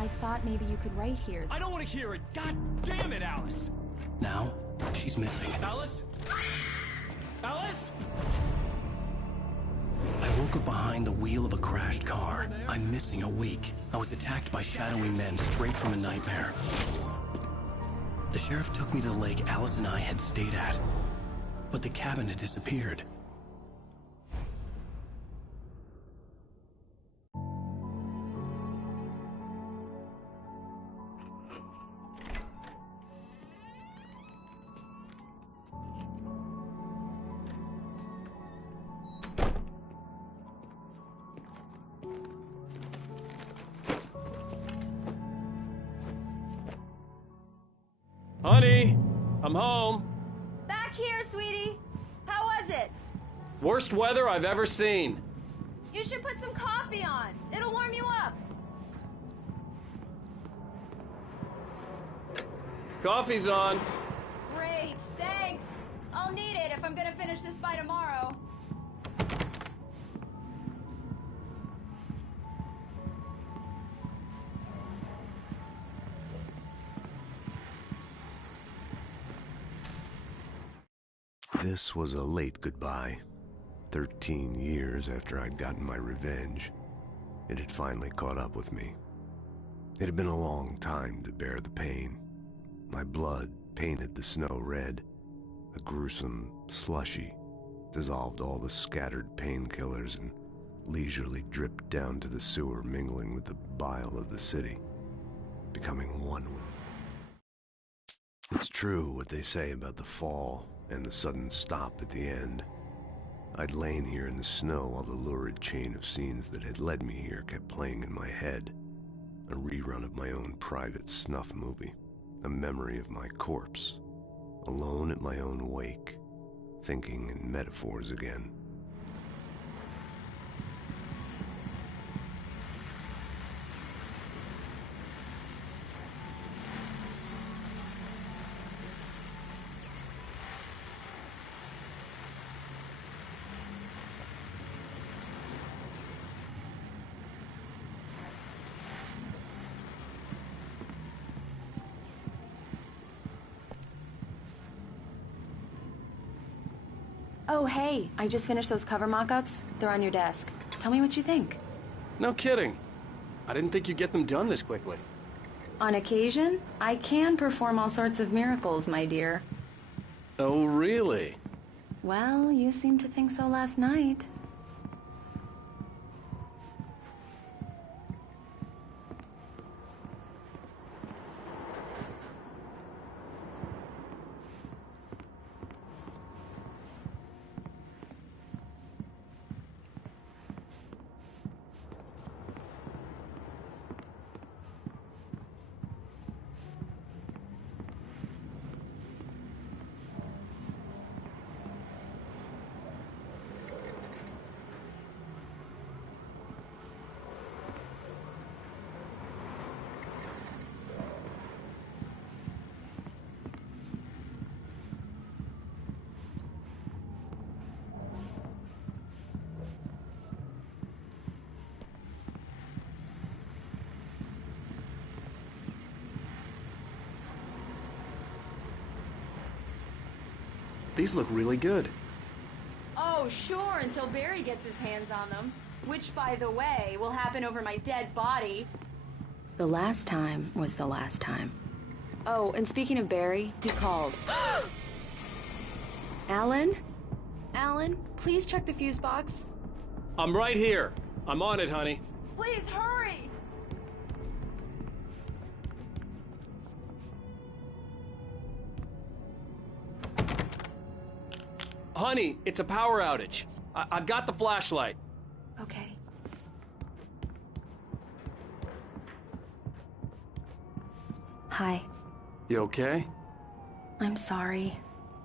I thought maybe you could write here. I don't want to hear it! God damn it, Alice! Now, she's missing. Alice? Alice? I woke up behind the wheel of a crashed car. I'm missing a week. I was attacked by shadowy men straight from a nightmare. The sheriff took me to the lake Alice and I had stayed at, but the cabin had disappeared. Honey, I'm home. Back here, sweetie. How was it? Worst weather I've ever seen. You should put some coffee on. It'll warm you up. Coffee's on. Great, thanks. I'll need it if I'm gonna finish this by tomorrow. This was a late goodbye. 13 years after I'd gotten my revenge, it had finally caught up with me. It had been a long time to bear the pain. My blood painted the snow red. A gruesome slushy dissolved all the scattered painkillers and leisurely dripped down to the sewer, mingling with the bile of the city, becoming one with it. It's true what they say about the fall and the sudden stop at the end. I'd lain here in the snow while the lurid chain of scenes that had led me here kept playing in my head. A rerun of my own private snuff movie. A memory of my corpse. Alone at my own wake. Thinking in metaphors again. Oh, hey, I just finished those cover mock-ups. They're on your desk. Tell me what you think. No kidding. I didn't think you'd get them done this quickly. On occasion, I can perform all sorts of miracles, my dear. Oh, really? Well, you seemed to think so last night. These look really good. Oh, sure, until Barry gets his hands on them. Which, by the way, will happen over my dead body. The last time was the last time. Oh, and speaking of Barry, he called. Alan? Alan, please check the fuse box. I'm right here. I'm on it, honey. Please, hurry! Honey, it's a power outage. I've got the flashlight. Okay. Hi. You okay? I'm sorry.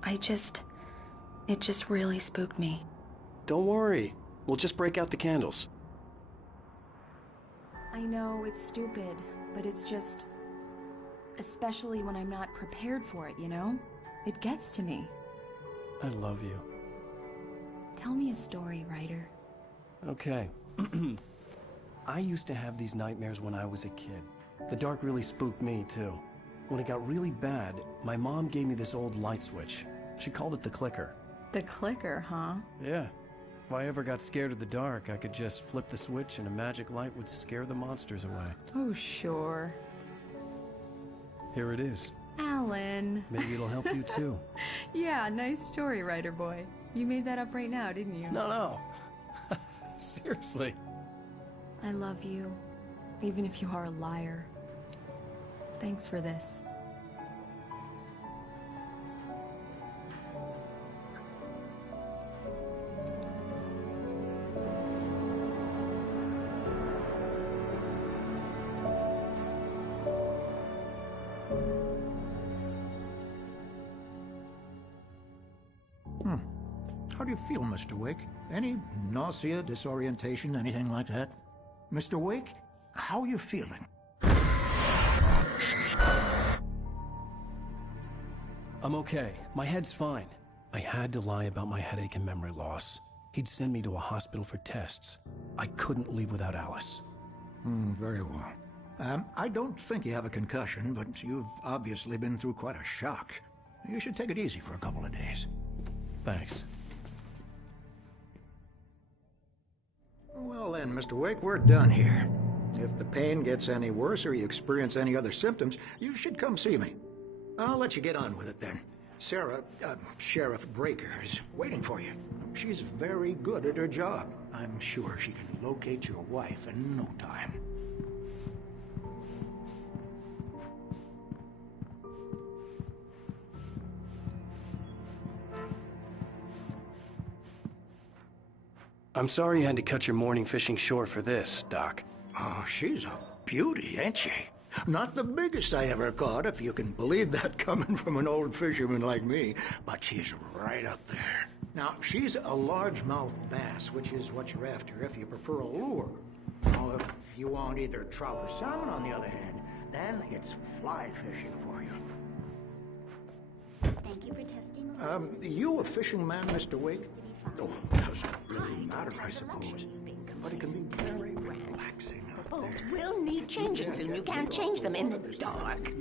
It just really spooked me. Don't worry. We'll just break out the candles. I know it's stupid, but it's just... Especially when I'm not prepared for it, you know? It gets to me. I love you. Tell me a story, writer. Okay. I used to have these nightmares when I was a kid. The dark really spooked me, too. When it got really bad, my mom gave me this old light switch. She called it the clicker. The clicker, huh? Yeah. If I ever got scared of the dark, I could just flip the switch and a magic light would scare the monsters away. Oh, sure. Here it is. Alan. Maybe it'll help you, too. Yeah, nice story, writer boy. You made that up right now, didn't you? No. Seriously. I love you, even if you are a liar. Thanks for this. How do you feel, Mr. Wake? Any nausea, disorientation, anything like that? Mr. Wake, how are you feeling? I'm okay. My head's fine. I had to lie about my headache and memory loss. He'd send me to a hospital for tests. I couldn't leave without Alice. Very well. I don't think you have a concussion, but you've obviously been through quite a shock. You should take it easy for a couple of days. Thanks. Well then, Mr. Wake, we're done here. If the pain gets any worse or you experience any other symptoms, you should come see me. I'll let you get on with it then. Sarah, Sheriff Breaker, is waiting for you. She's very good at her job. I'm sure she can locate your wife in no time. I'm sorry you had to cut your morning fishing short for this, Doc. Oh, she's a beauty, ain't she? Not the biggest I ever caught, if you can believe that coming from an old fisherman like me, but she's right up there. Now, she's a largemouth bass, which is what you're after if you prefer a lure. Now, if you want either trout or salmon, on the other hand, then it's fly fishing for you. Thank you for testing the lenses. You a fishing man, Mr. Wake? Oh, doesn't really matter, I suppose. But it can be very relaxing. The bolts will need changing soon. You can't change them in the dark.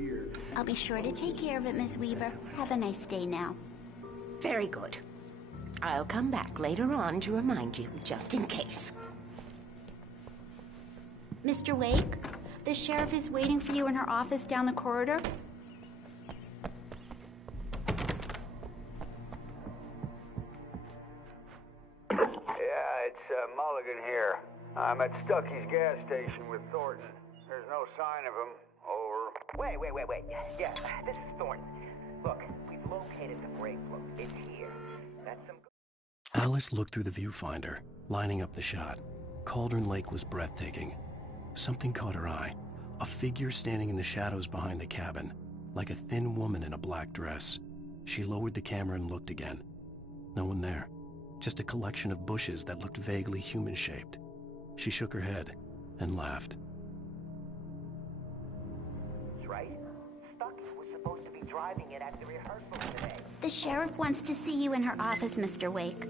I'll be sure to take care of it, Miss Weaver. Have a nice day now. Very good. I'll come back later on to remind you, just in case. Mr. Wake, the sheriff is waiting for you in her office down the corridor. Yeah, it's Mulligan here. I'm at Stucky's gas station with Thornton. There's no sign of him. Over. Wait. Yeah, this is Thornton. Look, we've located the brake fluid. It's here. That's some... Alice looked through the viewfinder, lining up the shot. Cauldron Lake was breathtaking. Something caught her eye. A figure standing in the shadows behind the cabin, like a thin woman in a black dress. She lowered the camera and looked again. No one there. Just a collection of bushes that looked vaguely human-shaped. She shook her head and laughed. That's right. Stucky was supposed to be driving it at the rehearsal today. The sheriff wants to see you in her office, Mr. Wake.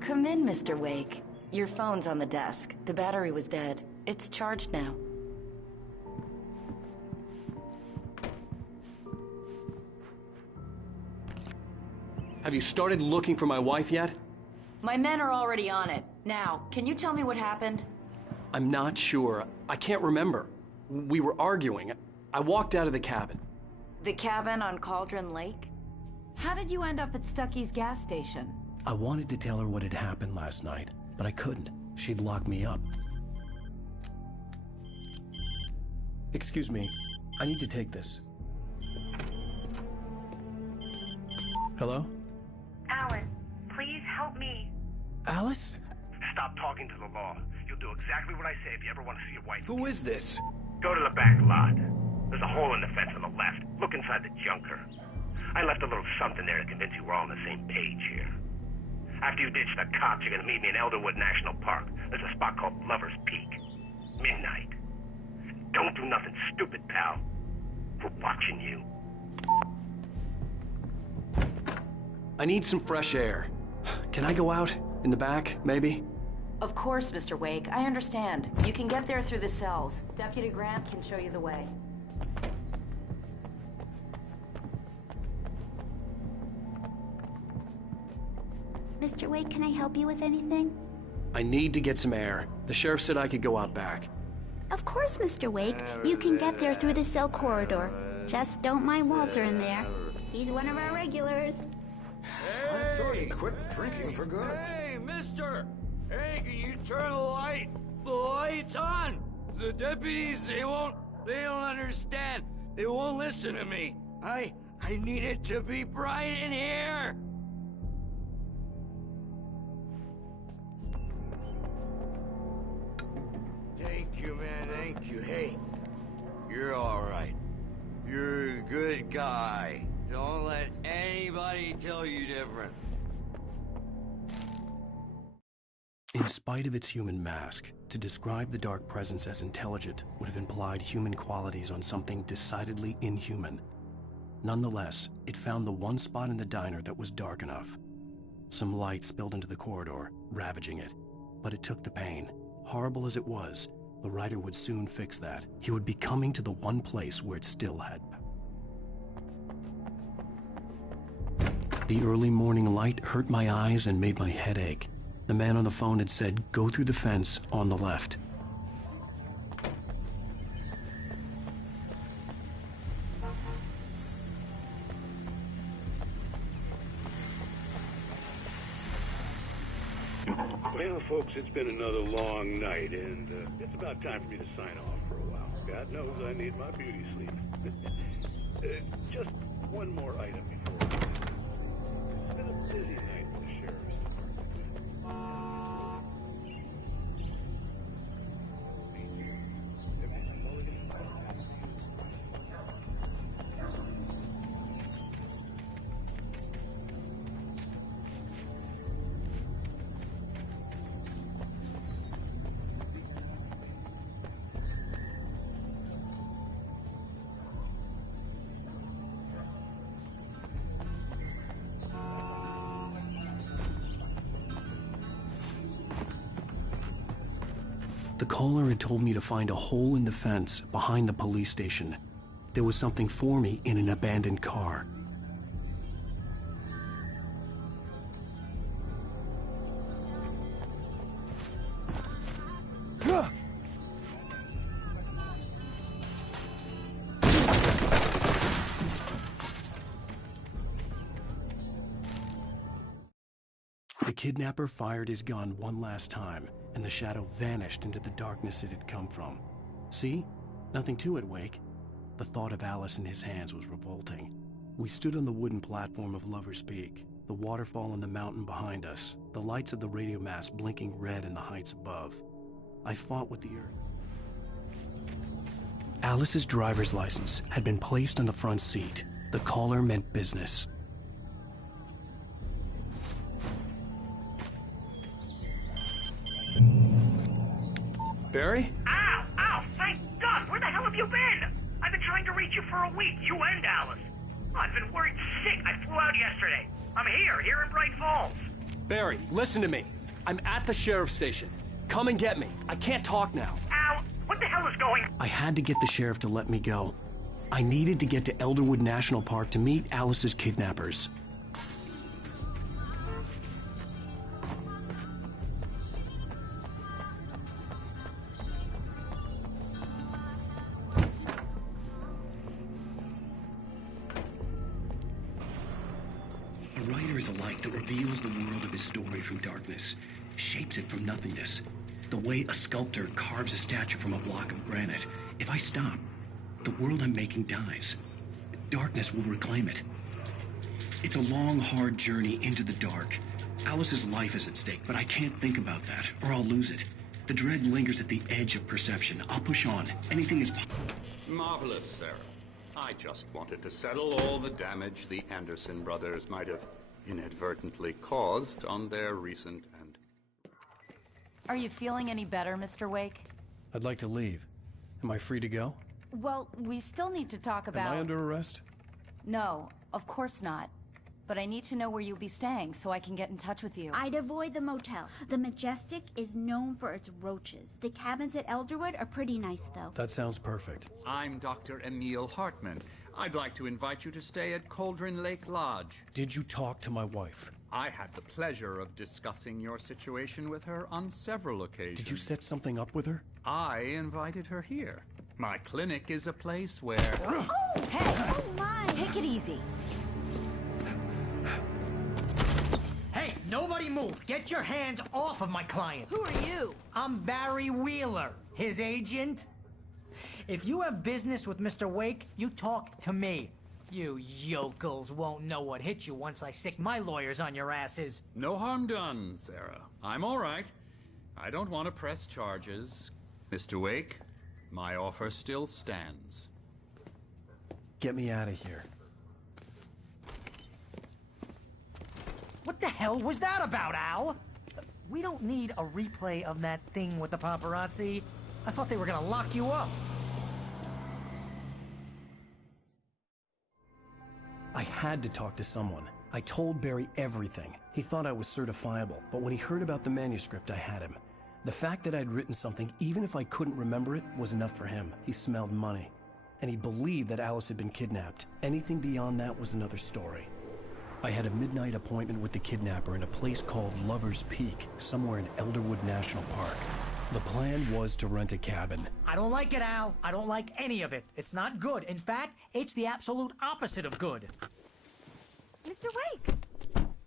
Come in, Mr. Wake. Your phone's on the desk. The battery was dead. It's charged now. Have you started looking for my wife yet? My men are already on it. Now, can you tell me what happened? I'm not sure. I can't remember. We were arguing. I walked out of the cabin. The cabin on Cauldron Lake? How did you end up at Stucky's gas station? I wanted to tell her what had happened last night, but I couldn't. She'd lock me up. Excuse me. I need to take this. Hello? Alan, please help me. Alice? Stop talking to the law. You'll do exactly what I say if you ever want to see your wife. Who is this? Go to the back lot. There's a hole in the fence on the left. Look inside the junker. I left a little something there to convince you we're all on the same page here. After you ditch the cops, you're gonna meet me in Elderwood National Park. There's a spot called Lover's Peak. Midnight. Don't do nothing stupid, pal. We're watching you. I need some fresh air. Can I go out? In the back, maybe? Of course, Mr. Wake. I understand. You can get there through the cells. Deputy Grant can show you the way. Mr. Wake, can I help you with anything? I need to get some air. The sheriff said I could go out back. Of course, Mr. Wake. You can get there through the cell corridor. Just don't mind Walter in there. He's one of our regulars. I thought he quit drinking for good. Hey, mister! Hey, can you turn the lights on? The deputies, they don't understand. They won't listen to me. I need it to be bright in here. Thank you, man, thank you. Hey, you're all right. You're a good guy. Don't let anybody tell you different. In spite of its human mask, to describe the dark presence as intelligent would have implied human qualities on something decidedly inhuman. Nonetheless, it found the one spot in the diner that was dark enough. Some light spilled into the corridor, ravaging it. But it took the pain. Horrible as it was, the writer would soon fix that. He would be coming to the one place where it still had. The early morning light hurt my eyes and made my head ache. The man on the phone had said, go through the fence on the left. Well, folks, it's been another long night, and it's about time for me to sign off for a while. God knows I need my beauty sleep. Just one more item before we... It's been a busy night for the sheriff's department. The caller had told me to find a hole in the fence behind the police station. There was something for me in an abandoned car. The kidnapper fired his gun one last time, and the shadow vanished into the darkness it had come from. See? Nothing to it, Wake. The thought of Alice in his hands was revolting. We stood on the wooden platform of Lover's Peak, the waterfall on the mountain behind us, the lights of the radio mast blinking red in the heights above. I fought with the earth. Alice's driver's license had been placed on the front seat. The caller meant business. Barry? Ow! Ow! Thank God! Where the hell have you been? I've been trying to reach you for a week, you and Alice. Oh, I've been worried sick. I flew out yesterday. I'm here in Bright Falls. Barry, listen to me. I'm at the sheriff's station. Come and get me. I can't talk now. Ow! What the hell is going on? I had to get the sheriff to let me go. I needed to get to Elderwood National Park to meet Alice's kidnappers. A writer is a light that reveals the world of his story from darkness, shapes it from nothingness. The way a sculptor carves a statue from a block of granite. If I stop, the world I'm making dies. Darkness will reclaim it. It's a long, hard journey into the dark. Alice's life is at stake, but I can't think about that, or I'll lose it. The dread lingers at the edge of perception. I'll push on. Anything is Marvelous, Sarah. I just wanted to settle all the damage the Anderson brothers might have inadvertently caused on their recent and... Are you feeling any better, Mr. Wake? I'd like to leave. Am I free to go? Well, we still need to talk about... Am I under arrest? No, of course not. But I need to know where you'll be staying so I can get in touch with you. I'd avoid the motel. The Majestic is known for its roaches. The cabins at Elderwood are pretty nice, though. That sounds perfect. I'm Dr. Emil Hartman. I'd like to invite you to stay at Cauldron Lake Lodge. Did you talk to my wife? I had the pleasure of discussing your situation with her on several occasions. Did you set something up with her? I invited her here. My clinic is a place where... Oh, hey! Oh, my! Take it easy. Hey, nobody move! Get your hands off of my client! Who are you? I'm Barry Wheeler, his agent. If you have business with Mr. Wake, you talk to me. You yokels won't know what hit you once I sick my lawyers on your asses. No harm done, Sarah. I'm all right. I don't want to press charges. Mr. Wake, my offer still stands. Get me out of here. What the hell was that about, Al? We don't need a replay of that thing with the paparazzi. I thought they were gonna lock you up. I had to talk to someone. I told Barry everything. He thought I was certifiable, but when he heard about the manuscript, I had him. The fact that I'd written something, even if I couldn't remember it, was enough for him. He smelled money. And he believed that Alice had been kidnapped. Anything beyond that was another story. I had a midnight appointment with the kidnapper in a place called Lover's Peak, somewhere in Elderwood National Park. The plan was to rent a cabin. I don't like it, Al. I don't like any of it. It's not good. In fact, it's the absolute opposite of good. Mr. Wake!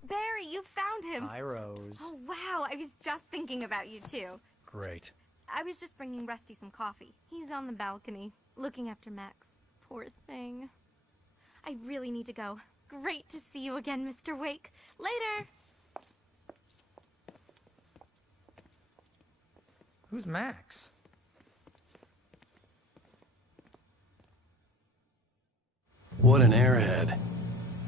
Barry, you found him! Hi, Rose. Oh, wow. I was just thinking about you, too. Great. I was just bringing Rusty some coffee. He's on the balcony, looking after Max. Poor thing. I really need to go. Great to see you again, Mr. Wake. Later! Who's Max? What an airhead.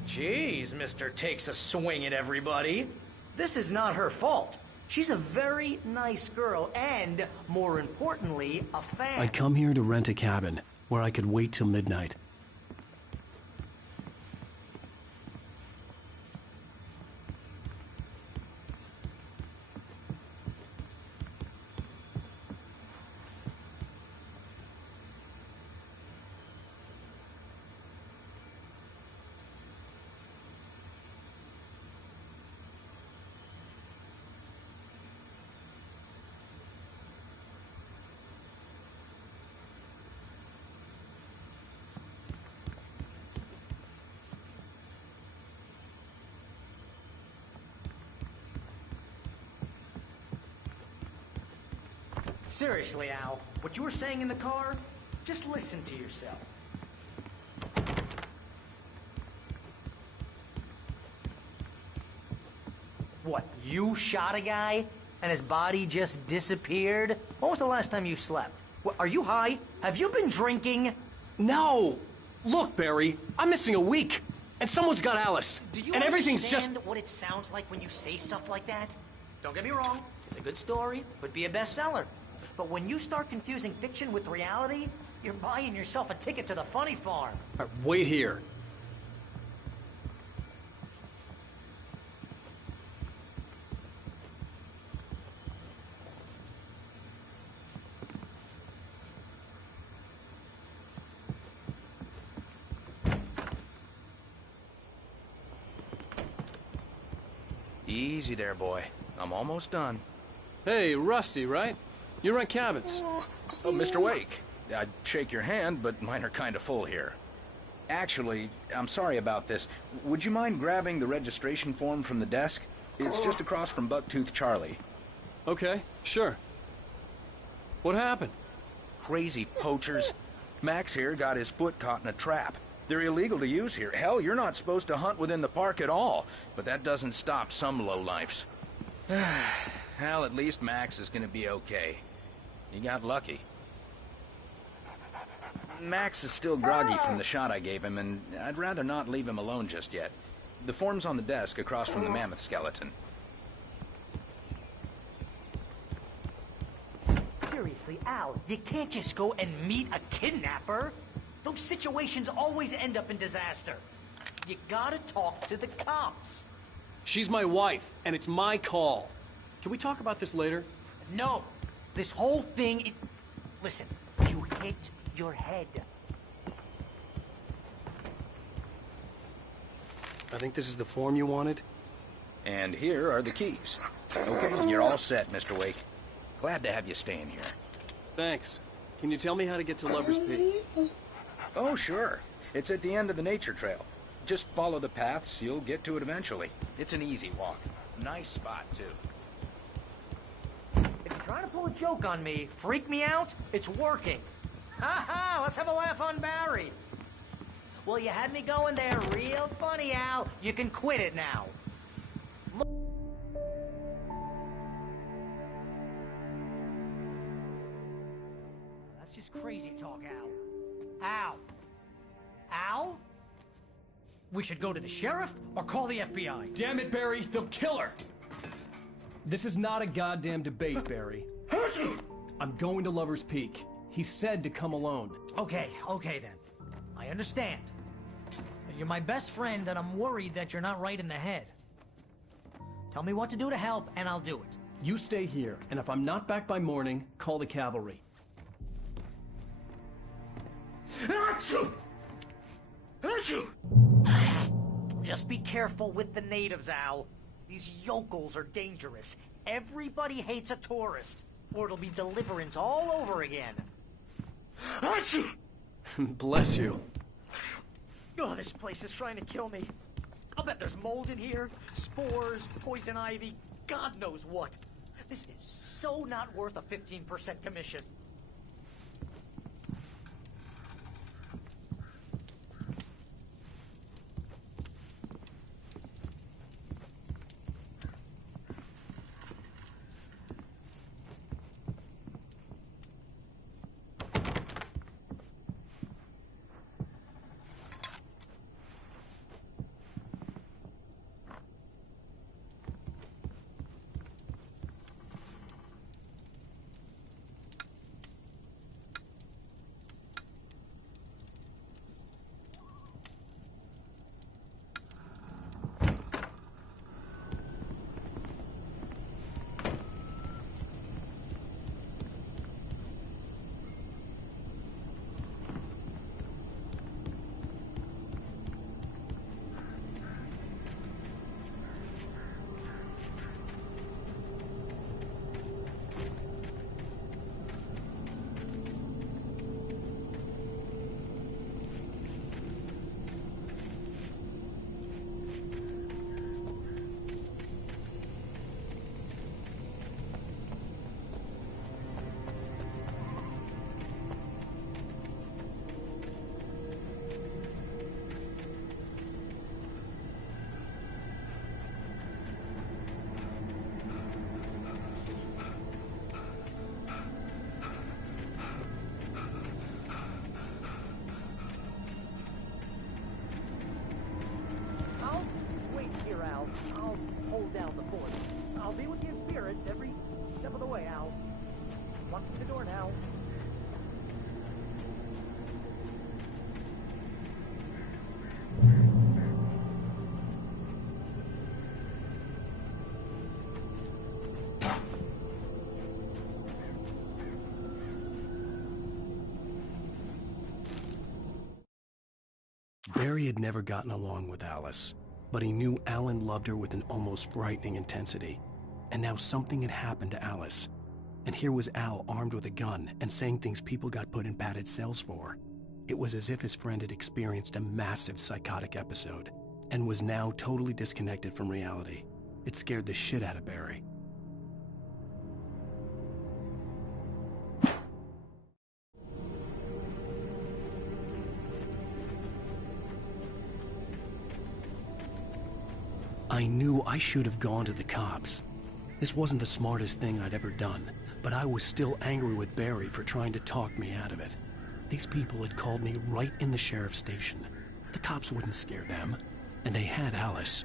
Jeez, Mr. Takes a swing at everybody. This is not her fault. She's a very nice girl and, more importantly, a fan. I'd come here to rent a cabin where I could wait till midnight. Seriously, Al, what you were saying in the car, just listen to yourself. What, you shot a guy and his body just disappeared? When was the last time you slept? What, are you high? Have you been drinking? No! Look, Barry, I'm missing a week, and someone's got Alice. Do you and everything's just... understand what it sounds like when you say stuff like that? Don't get me wrong, it's a good story, could be a bestseller. But when you start confusing fiction with reality, you're buying yourself a ticket to the funny farm. All right, wait here. Easy there, boy. I'm almost done. Hey, Rusty, right? You rent cabins. Oh, Mr. Wake. I'd shake your hand, but mine are kind of full here. Actually, I'm sorry about this. Would you mind grabbing the registration form from the desk? It's just across from Bucktooth Charlie. Okay, sure. What happened? Crazy poachers. Max here got his foot caught in a trap. They're illegal to use here. Hell, you're not supposed to hunt within the park at all. But that doesn't stop some lowlifes. Well, at least Max is gonna be okay. He got lucky. Max is still groggy from the shot I gave him, and I'd rather not leave him alone just yet. The form's on the desk across from the mammoth skeleton. Seriously, Al, you can't just go and meet a kidnapper. Those situations always end up in disaster. You gotta talk to the cops. She's my wife, and it's my call. Can we talk about this later? No. This whole thing, Listen, you hit your head. I think this is the form you wanted. And here are the keys. Okay, you're all set, Mr. Wake. Glad to have you staying here. Thanks. Can you tell me how to get to Lover's Peak? Oh, sure. It's at the end of the nature trail. Just follow the paths, you'll get to it eventually. It's an easy walk. Nice spot, too. If you're trying to pull a joke on me, freak me out, it's working. Ha ha, let's have a laugh on Barry. Well, you had me going there real funny, Al. You can quit it now. That's just crazy talk, Al. Al? Al? We should go to the sheriff or call the FBI. Damn it, Barry, they'll kill her! This is not a goddamn debate, Barry. I'm going to Lover's Peak. He said to come alone. Okay then. I understand. You're my best friend, and I'm worried that you're not right in the head. Tell me what to do to help, and I'll do it. You stay here, and if I'm not back by morning, call the cavalry. Achoo! Achoo! Just be careful with the natives, Al. These yokels are dangerous. Everybody hates a tourist, or it'll be Deliverance all over again. Achoo! Bless you. Oh, this place is trying to kill me. I'll bet there's mold in here, spores, poison ivy, God knows what. This is so not worth a 15% commission. I'll hold down the fort. I'll be with you in spirit every step of the way, Al. Lock the door now. Barry had never gotten along with Alice, but he knew Alan loved her with an almost frightening intensity. And now something had happened to Alice. And here was Al armed with a gun and saying things people got put in padded cells for. It was as if his friend had experienced a massive psychotic episode and was now totally disconnected from reality. It scared the shit out of Barry. I knew I should have gone to the cops. This wasn't the smartest thing I'd ever done, but I was still angry with Barry for trying to talk me out of it. These people had called me right in the sheriff's station. The cops wouldn't scare them, and they had Alice.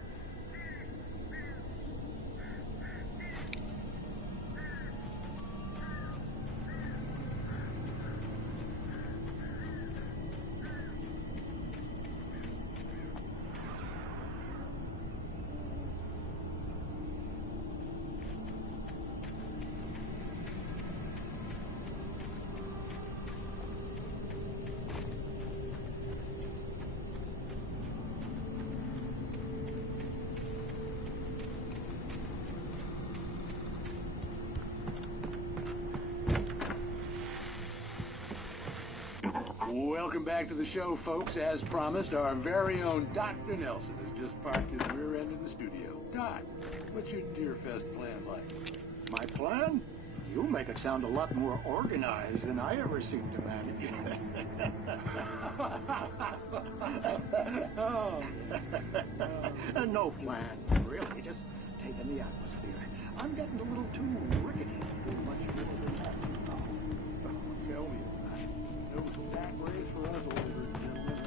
Welcome back to the show, folks. As promised, our very own Dr. Nelson has just parked his rear end in the studio. Doc, what's your Deerfest plan like? My plan? You make it sound a lot more organized than I ever seem to manage. No plan, really. Just taking the atmosphere. I'm getting a little too rickety to do much more than that. Tell me about it. No sack race for us older gentlemen,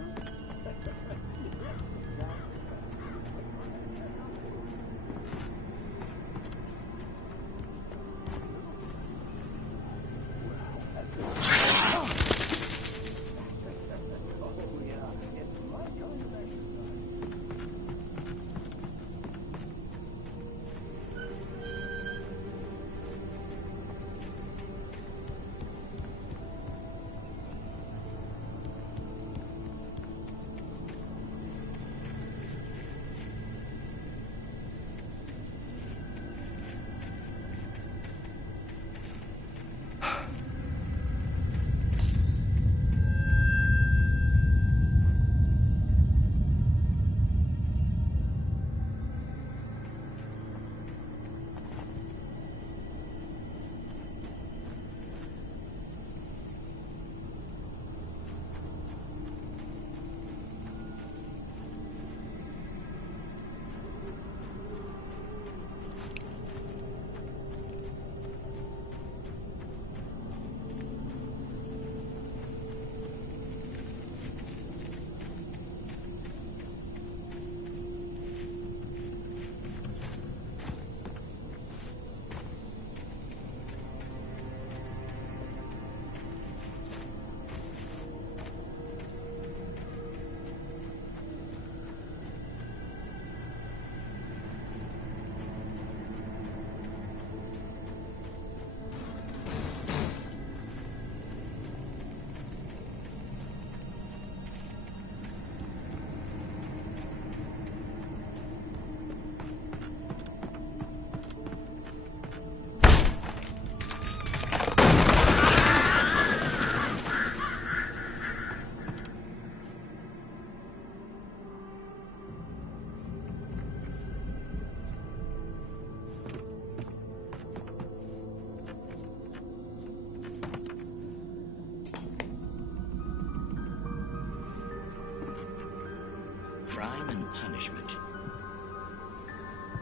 Crime and punishment.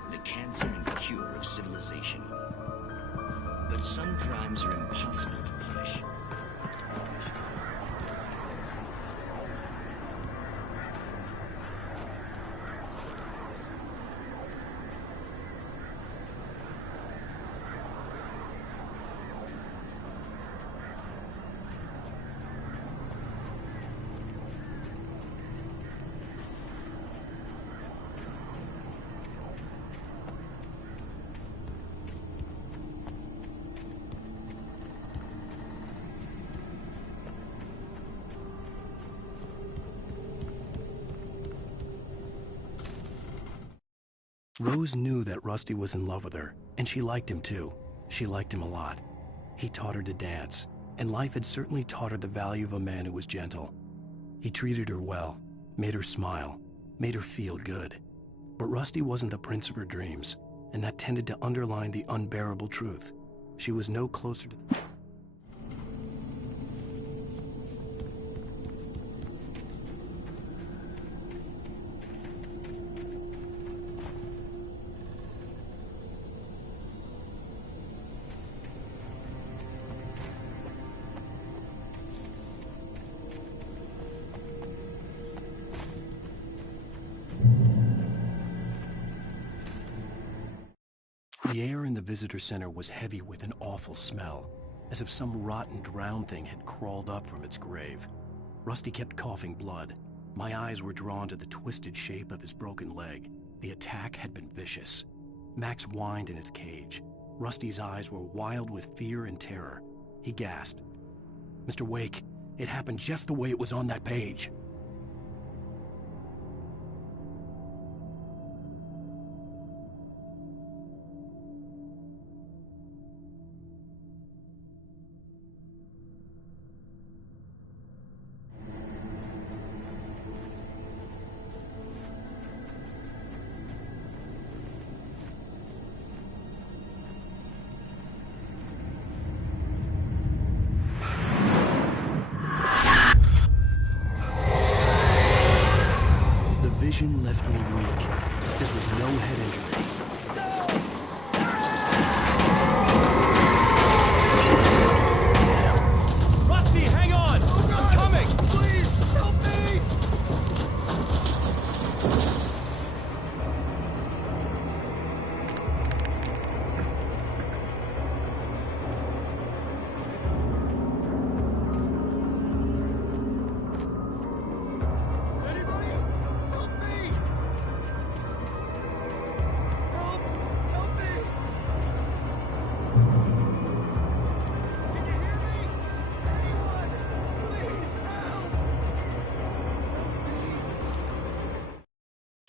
The cancer and cure of civilization. But some crimes are impossible to punish. Rose knew that Rusty was in love with her, and she liked him too. She liked him a lot. He taught her to dance, and life had certainly taught her the value of a man who was gentle. He treated her well, made her smile, made her feel good. But Rusty wasn't the prince of her dreams, and that tended to underline the unbearable truth. She was no closer to the... the visitor center was heavy with an awful smell, as if some rotten drowned thing had crawled up from its grave. Rusty kept coughing blood. My eyes were drawn to the twisted shape of his broken leg. The attack had been vicious. Max whined in his cage. Rusty's eyes were wild with fear and terror. He gasped. "Mr. Wake, it happened just the way it was on that page." Vision left me weak. This was no head injury. Damn. Rusty, hang on! I'm coming! Please, help me!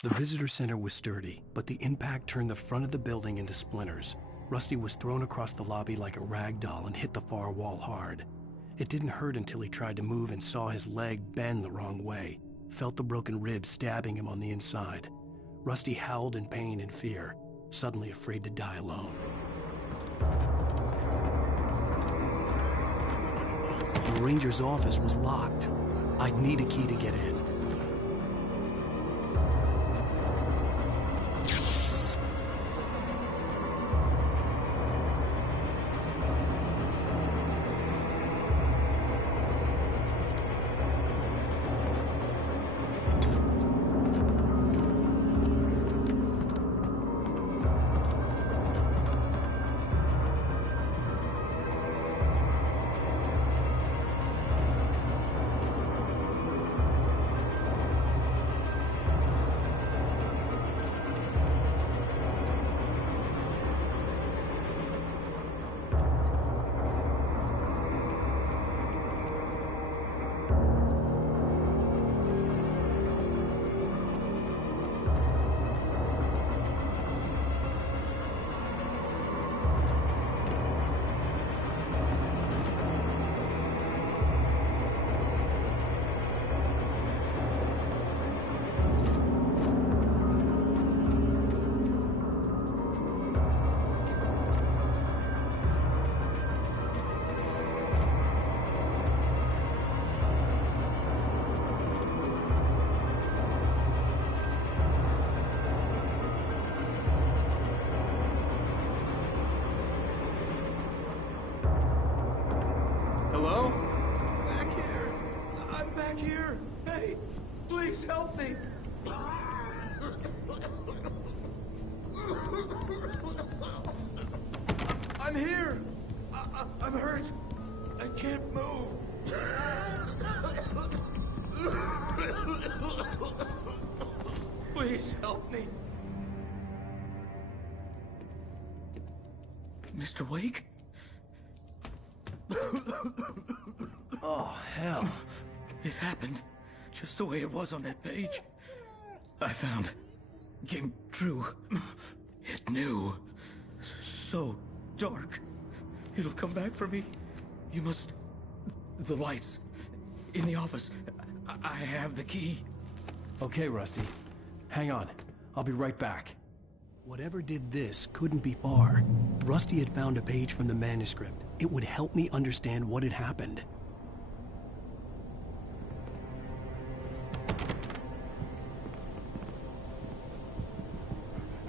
The visitor center was sturdy, but the impact turned the front of the building into splinters. Rusty was thrown across the lobby like a rag doll and hit the far wall hard. It didn't hurt until he tried to move and saw his leg bend the wrong way, felt the broken ribs stabbing him on the inside. Rusty howled in pain and fear, suddenly afraid to die alone. The ranger's office was locked. I'd need a key to get in. Hello? Back here! I'm back here! Hey, please help me! I'm here! I'm hurt! I can't move! Please help me! Mr. Wake? Oh, hell. It happened just the way it was on that page. I found. Came true. It knew. So dark. It'll come back for me. You must... The lights. In the office. I have the key. Okay, Rusty. Hang on. I'll be right back. Whatever did this couldn't be far. Rusty had found a page from the manuscript. It would help me understand what had happened.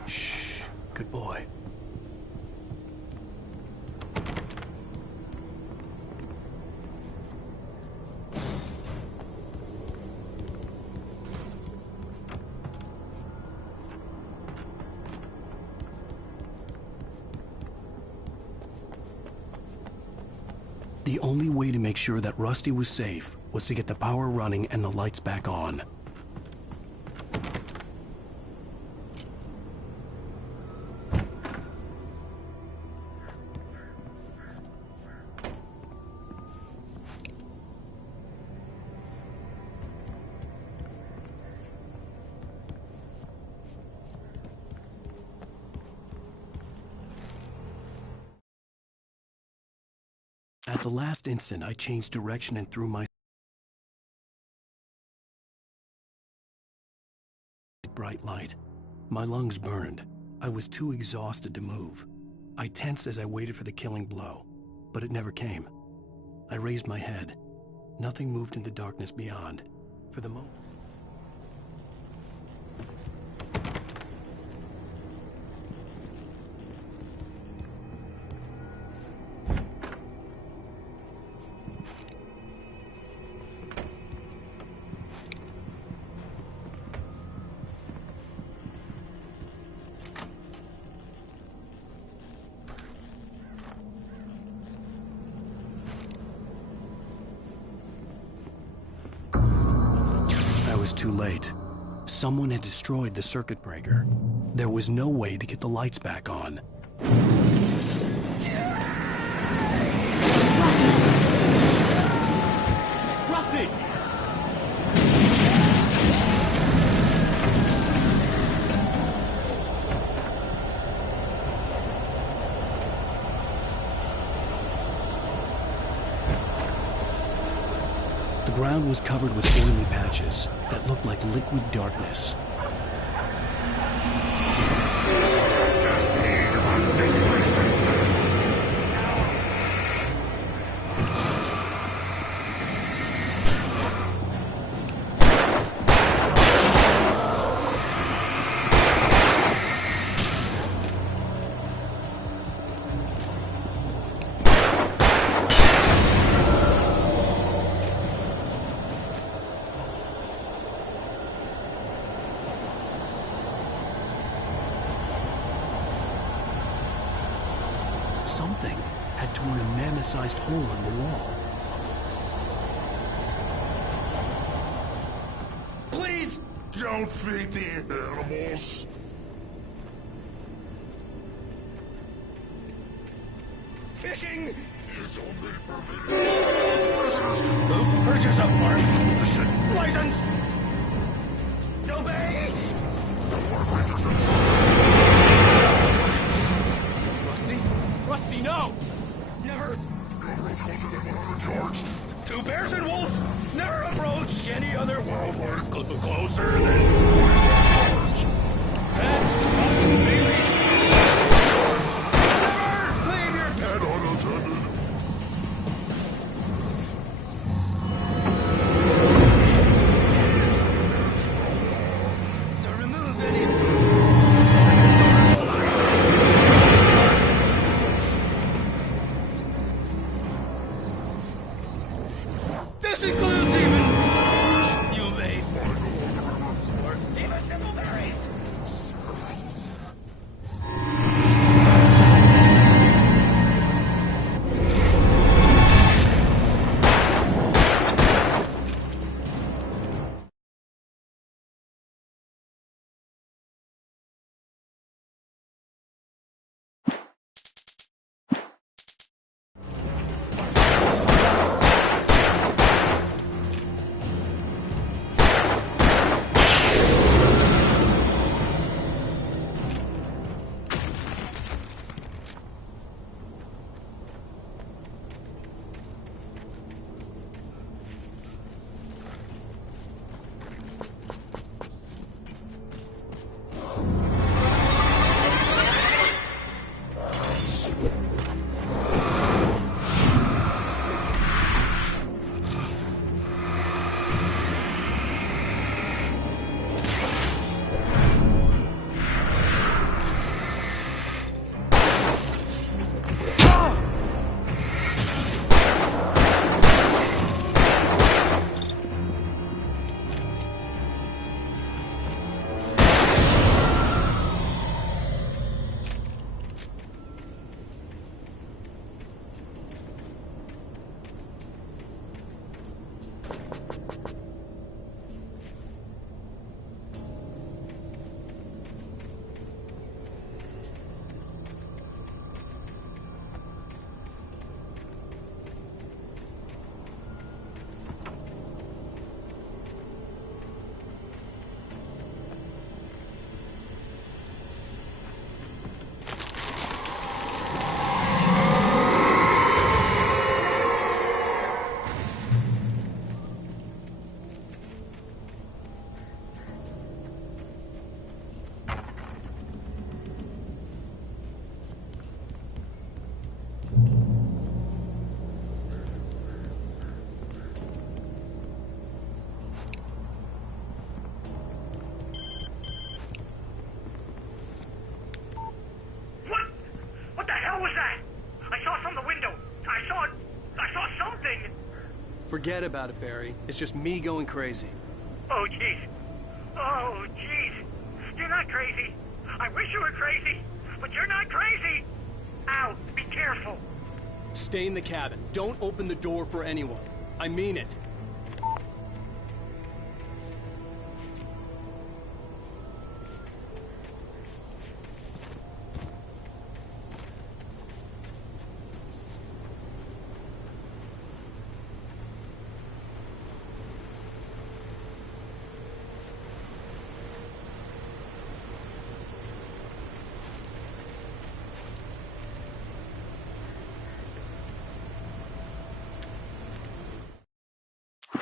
Shh. Good boy. The only way to make sure that Rusty was safe was to get the power running and the lights back on. At the last instant, I changed direction and threw my bright light. My lungs burned. I was too exhausted to move. I tensed as I waited for the killing blow, but it never came. I raised my head. Nothing moved in the darkness beyond. For the moment. Too late. Someone had destroyed the circuit breaker. There was no way to get the lights back on. Rusty! The ground was covered with oily patches that looked like liquid darkness. Just need hunting licenses. Something had torn a mammoth-sized hole in the wall. Please don't feed the animals. Fishing is only permitted. Purchase of mark. License. Obey. Rusty, no! Never! Two bears and wolves never approach any other wildlife closer than 20 yards. Pets must be leashed. Never leave your pet unattended. To remove any... This includes even you may or even simple berries. Forget about it, Barry. It's just me going crazy. Oh, jeez. Oh, jeez. You're not crazy. I wish you were crazy, but you're not crazy. Ow, be careful. Stay in the cabin. Don't open the door for anyone. I mean it.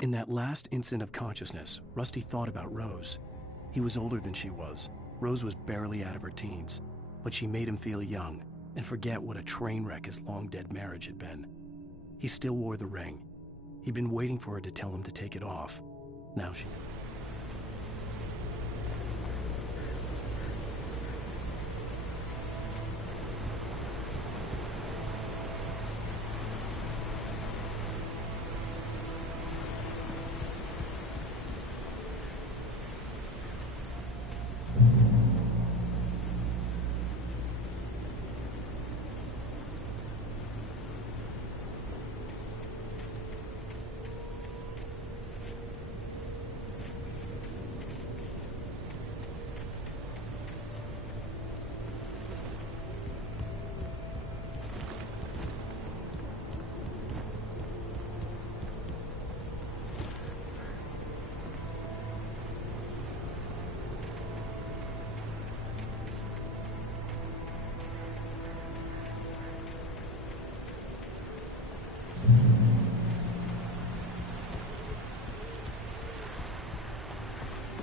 In that last instant of consciousness, Rusty thought about Rose. He was older than she was. Rose was barely out of her teens, but she made him feel young and forget what a train wreck his long-dead marriage had been. He still wore the ring. He'd been waiting for her to tell him to take it off. Now she...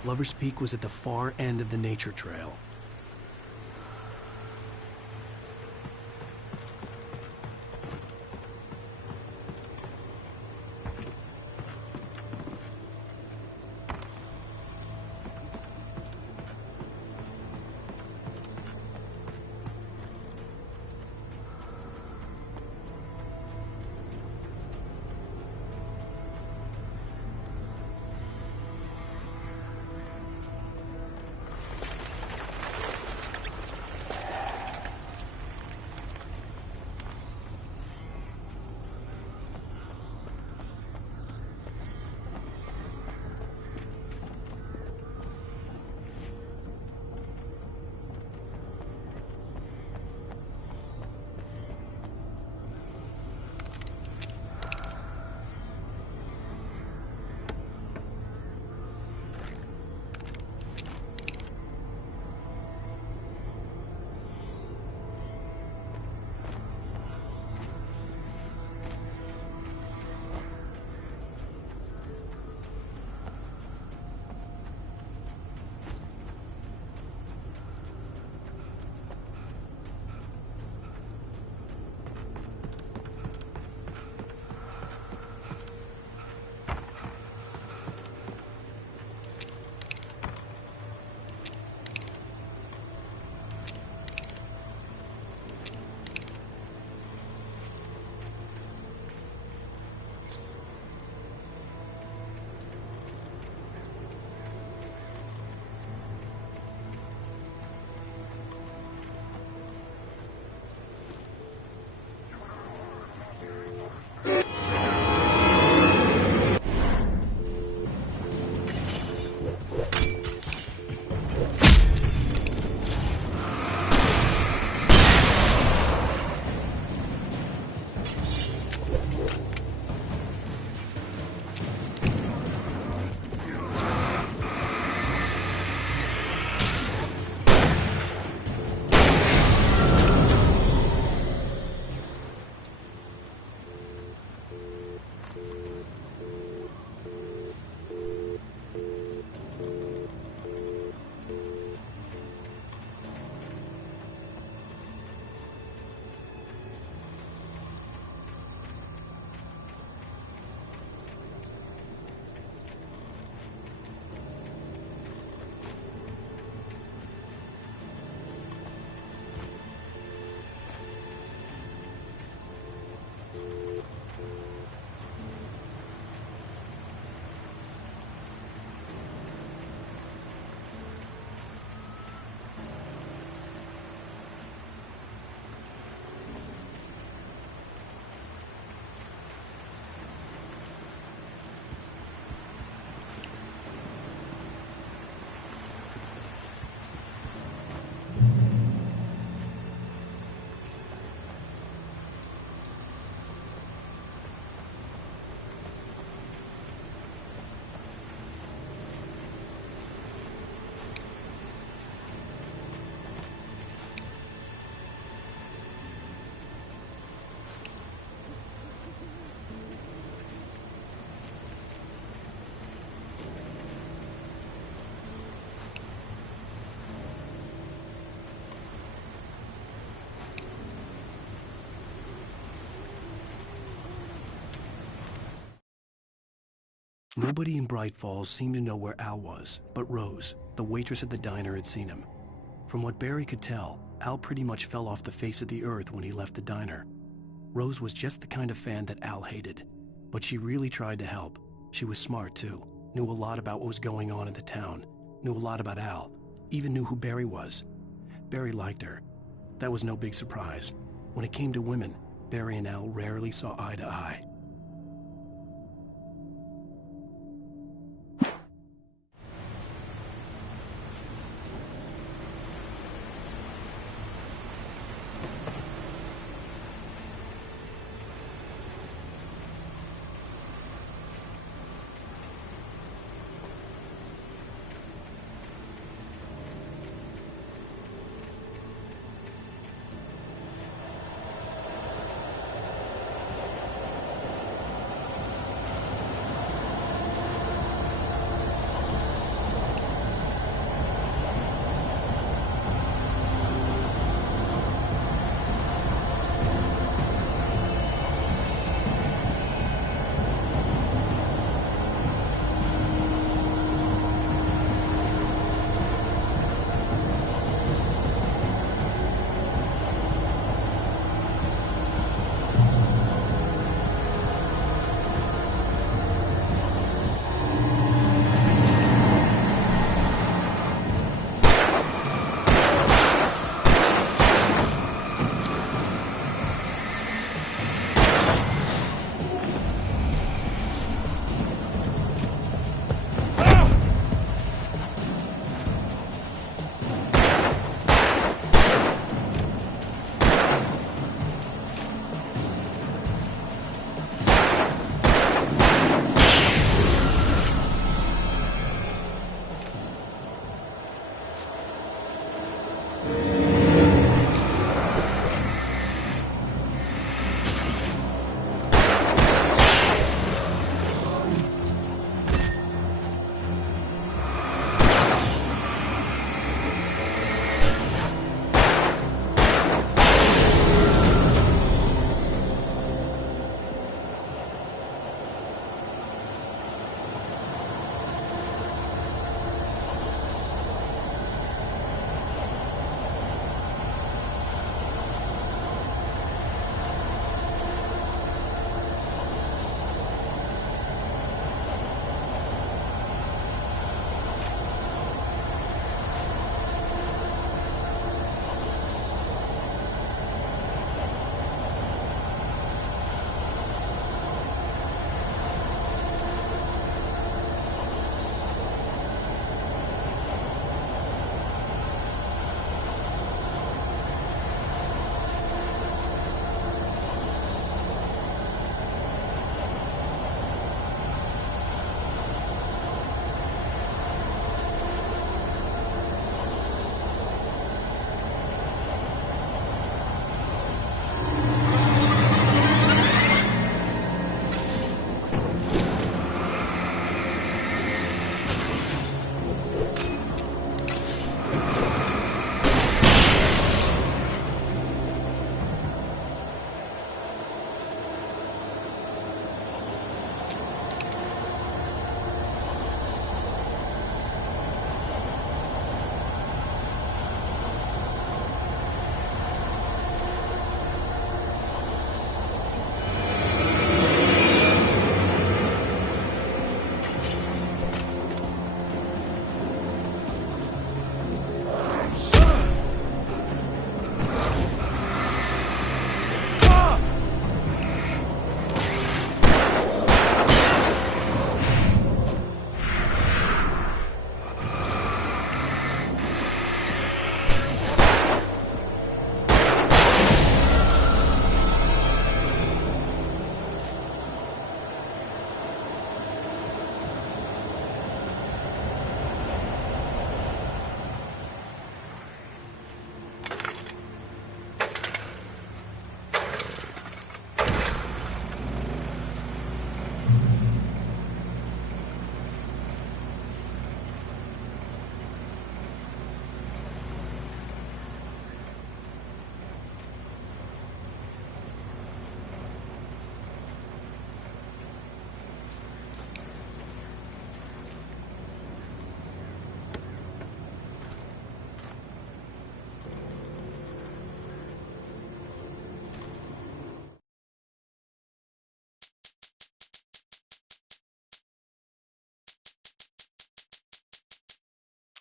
Lover's Peak was at the far end of the nature trail. Nobody in Bright Falls seemed to know where Al was, but Rose, the waitress at the diner, had seen him. From what Barry could tell, Al pretty much fell off the face of the earth when he left the diner. Rose was just the kind of fan that Al hated, but she really tried to help. She was smart too, knew a lot about what was going on in the town, knew a lot about Al, even knew who Barry was. Barry liked her. That was no big surprise. When it came to women, Barry and Al rarely saw eye to eye.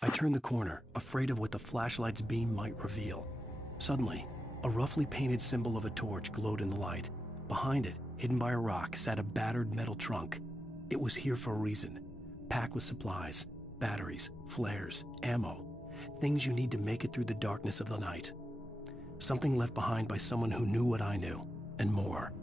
I turned the corner, afraid of what the flashlight's beam might reveal. Suddenly, a roughly painted symbol of a torch glowed in the light. Behind it, hidden by a rock, sat a battered metal trunk. It was here for a reason. Packed with supplies, batteries, flares, ammo. Things you need to make it through the darkness of the night. Something left behind by someone who knew what I knew, and more.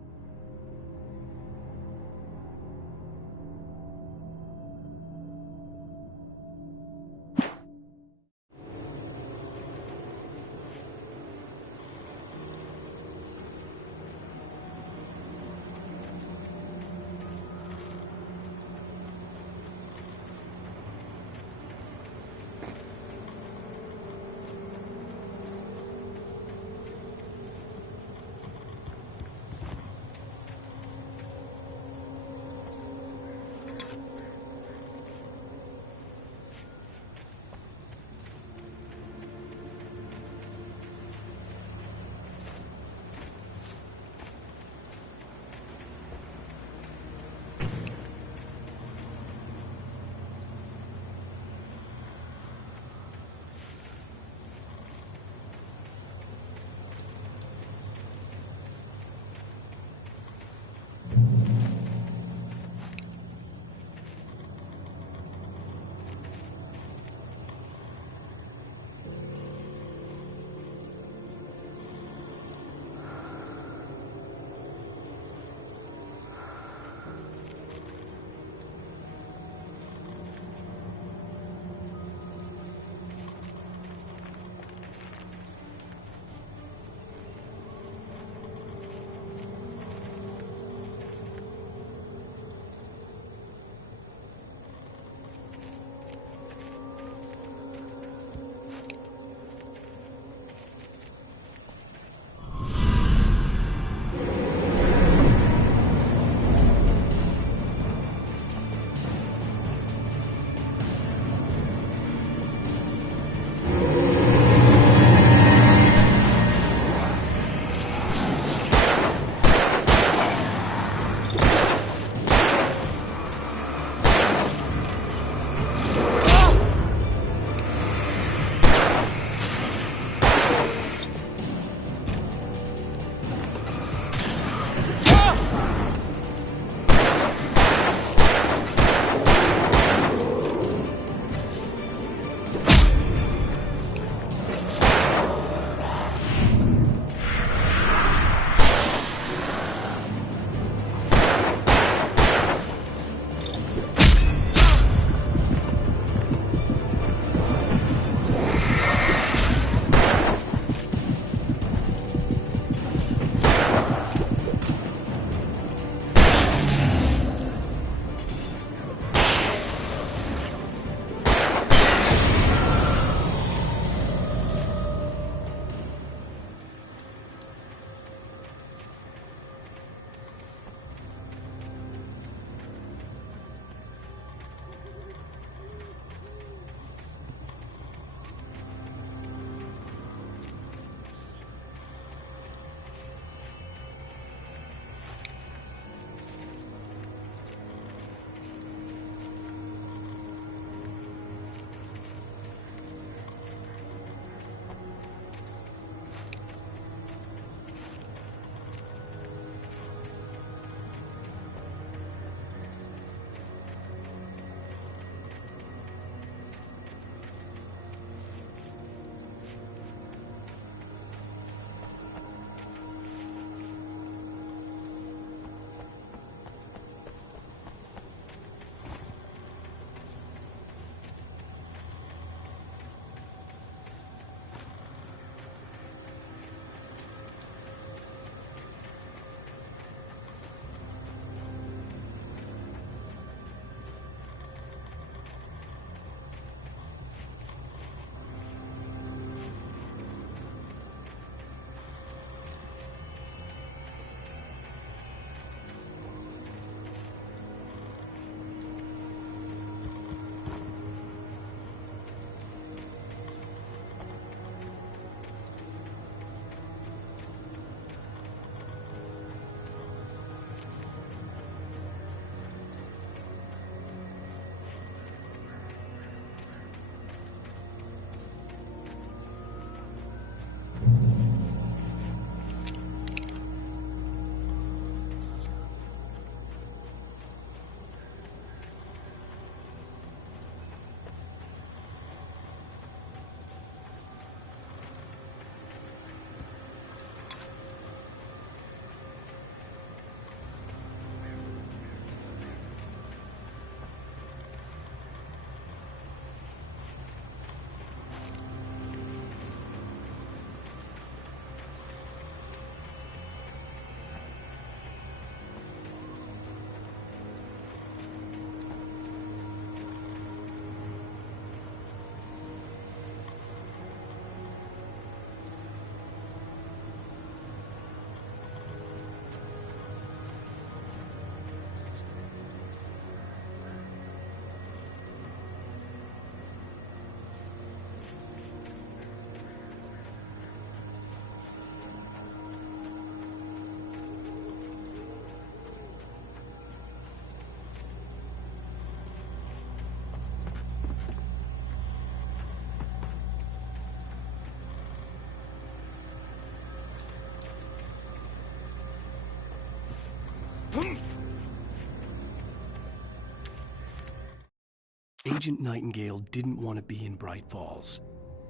Agent Nightingale didn't want to be in Bright Falls.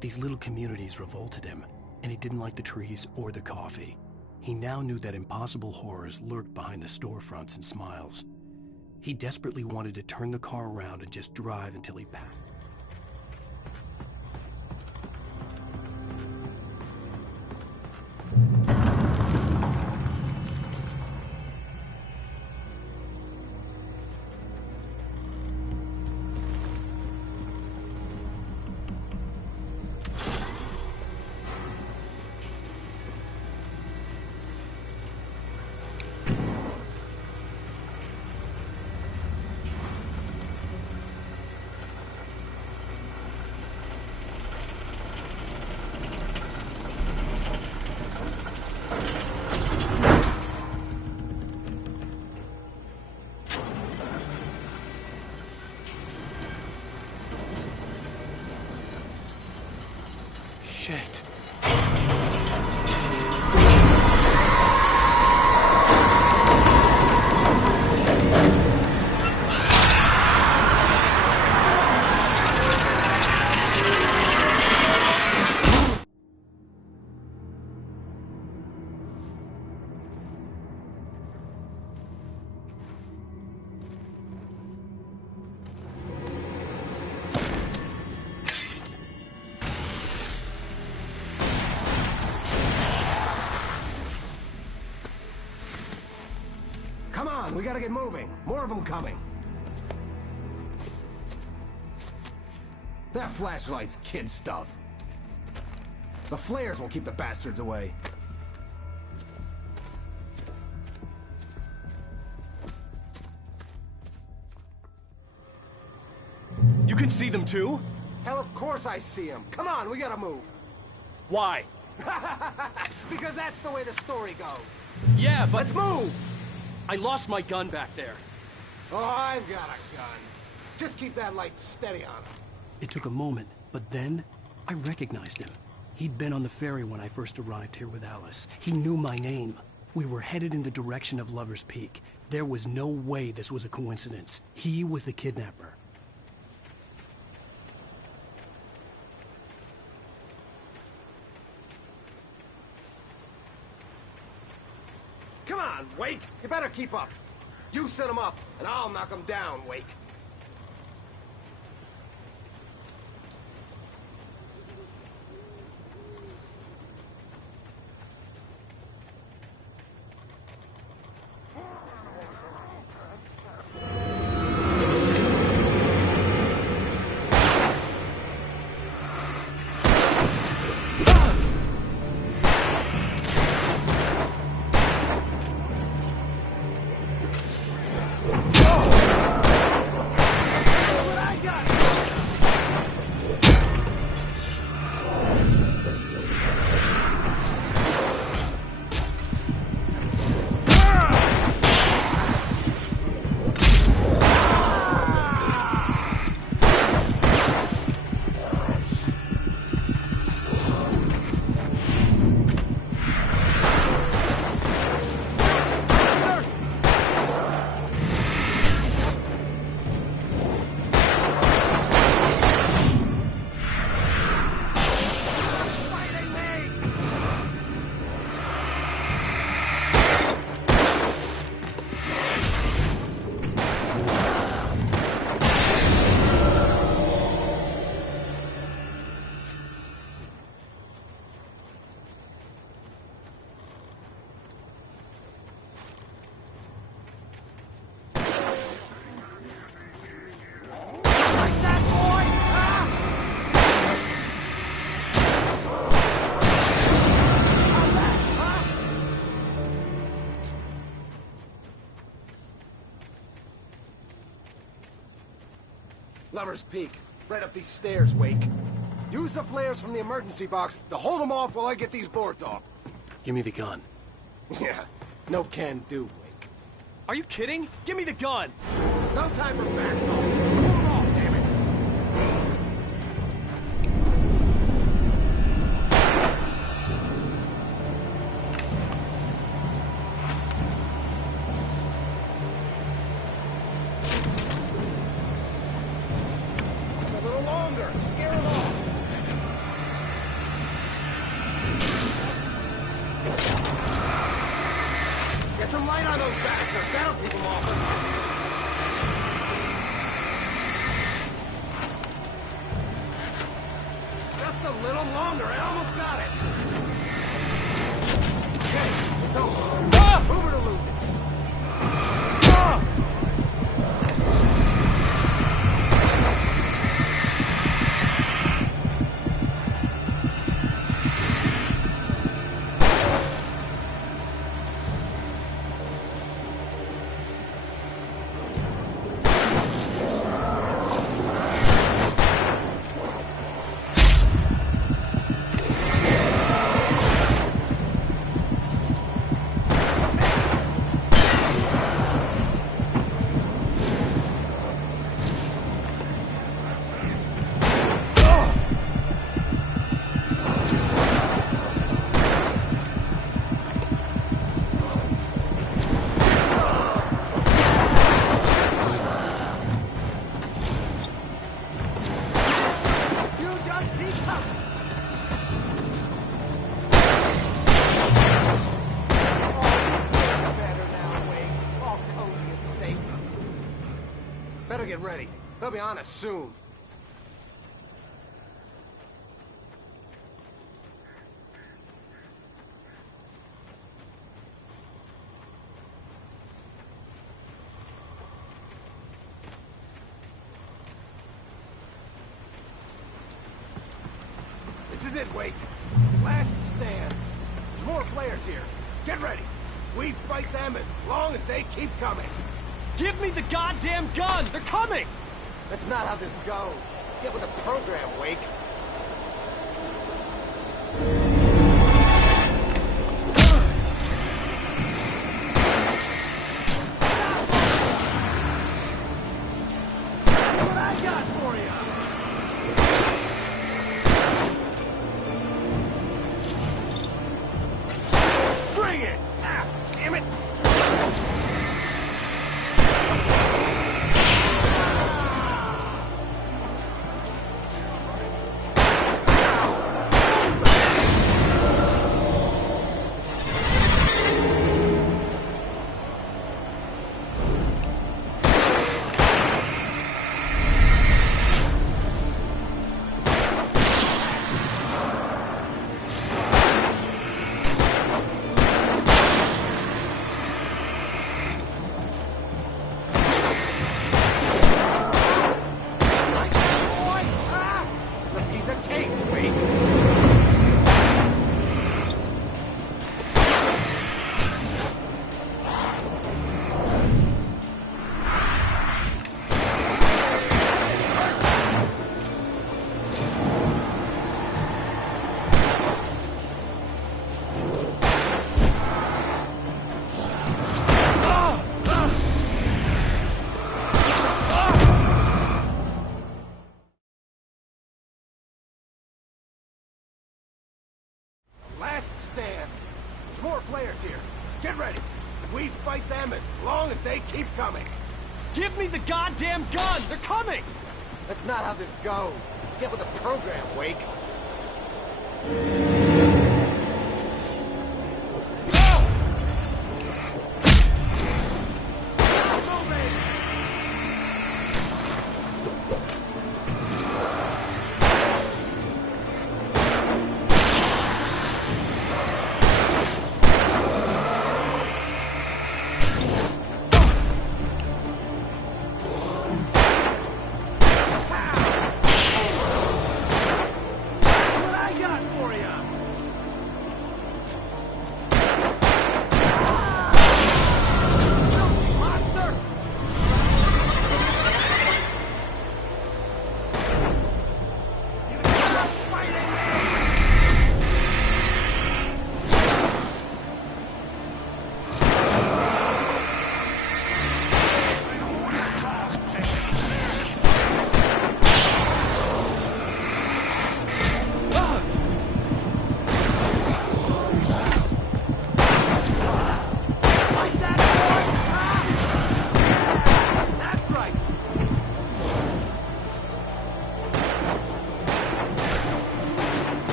These little communities revolted him, and he didn't like the trees or the coffee. He now knew that impossible horrors lurked behind the storefronts and smiles. He desperately wanted to turn the car around and just drive until he passed. Shit. Come on, we gotta get moving. More of them coming. That flashlight's kid stuff. The flares will keep the bastards away. You can see them too? Hell, of course I see them. Come on, we gotta move. Why? Because that's the way the story goes. Yeah, but... Let's move! I lost my gun back there. Oh, I've got a gun. Just keep that light steady on him. It took a moment, but then I recognized him. He'd been on the ferry when I first arrived here with Alice. He knew my name. We were headed in the direction of Lover's Peak. There was no way this was a coincidence. He was the kidnapper. Come on, Wake! You better keep up. You set him up, and I'll knock him down, Wake. Lover's Peak. Right up these stairs, Wake. Use the flares from the emergency box to hold them off while I get these boards off. Give me the gun. Yeah, no can do, Wake. Are you kidding? Give me the gun! No time for back talk. Pull them off, damn it! longer! Scare them off! Get some light on those bastards! That'll keep them off us! Just a little longer, I almost got it! Okay, it's over. Ah! Move it or lose it! Ah! Better get ready. They'll be on us soon. This is it, Wake. Last stand. There's more players here. Get ready. We fight them as long as they keep coming. Give me the goddamn gun! They're coming! That's not how this goes. Get with the program, Wake. What I got for you? Bring it! Ah, damn it! Last stand. There's more players here. Get ready. We fight them as long as they keep coming. Give me the goddamn gun! They're coming! That's not how this goes. Get with the program, Wake. What I got for you?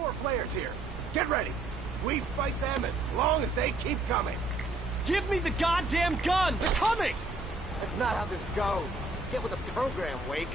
More players here. Get ready. We fight them as long as they keep coming. Give me the goddamn gun! They're coming! That's not how this goes. Get with the program, Wake.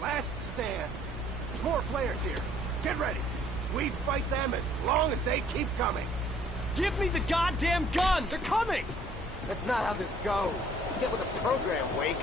Last stand. There's more players here. Get ready. We fight them as long as they keep coming. Give me the goddamn gun! They're coming! That's not how this goes. Get with the program, Wake.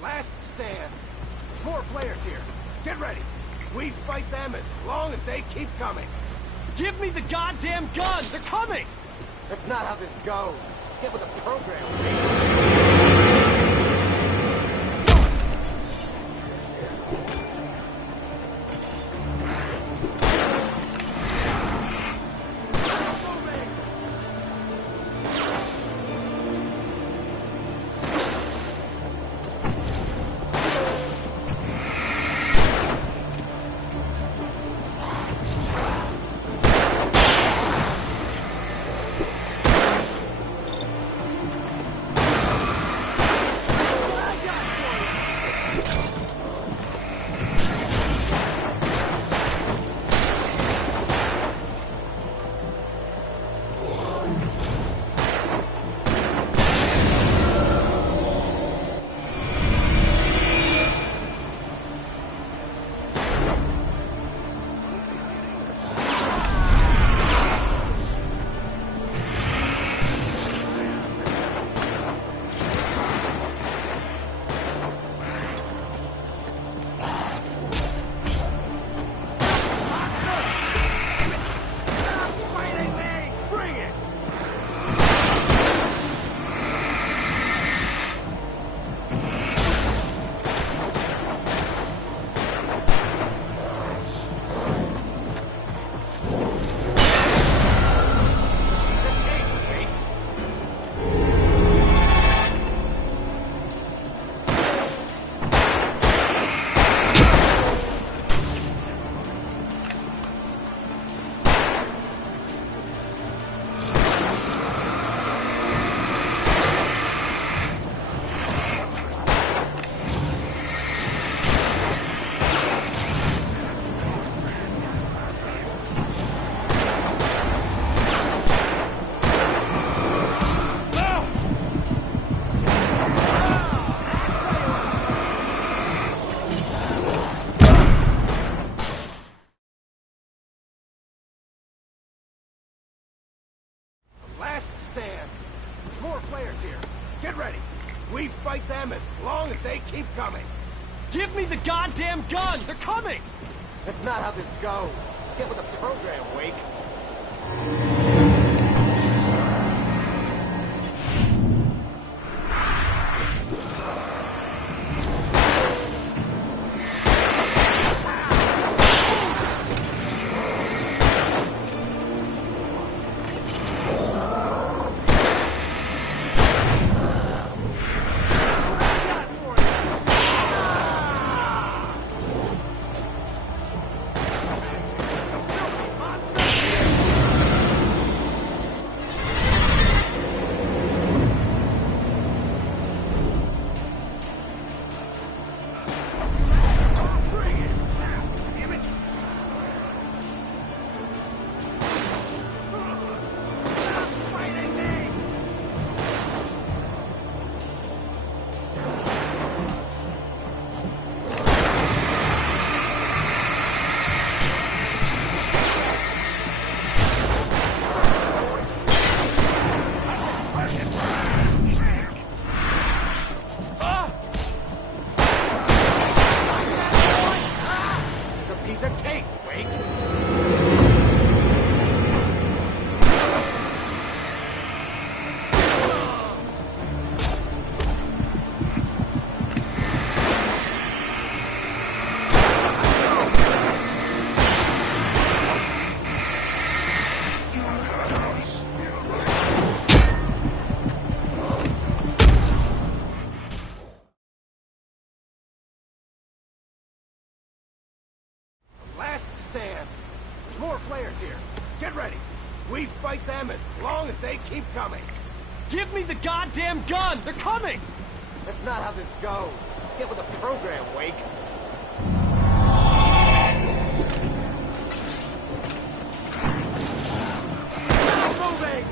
Last stand. There's more players here. Get ready. We fight them as long as they keep coming. Give me the goddamn gun! They're coming! That's not how this goes. Get with the program, Wake. players here. Get ready. We fight them as long as they keep coming. Give me the goddamn gun! They're coming! That's not how this goes. Get with the program, Wake. Stand. There's more players here. Get ready. We fight them as long as they keep coming. Give me the goddamn gun! They're coming! That's not how this goes. Get with the program, Wake. Now moving!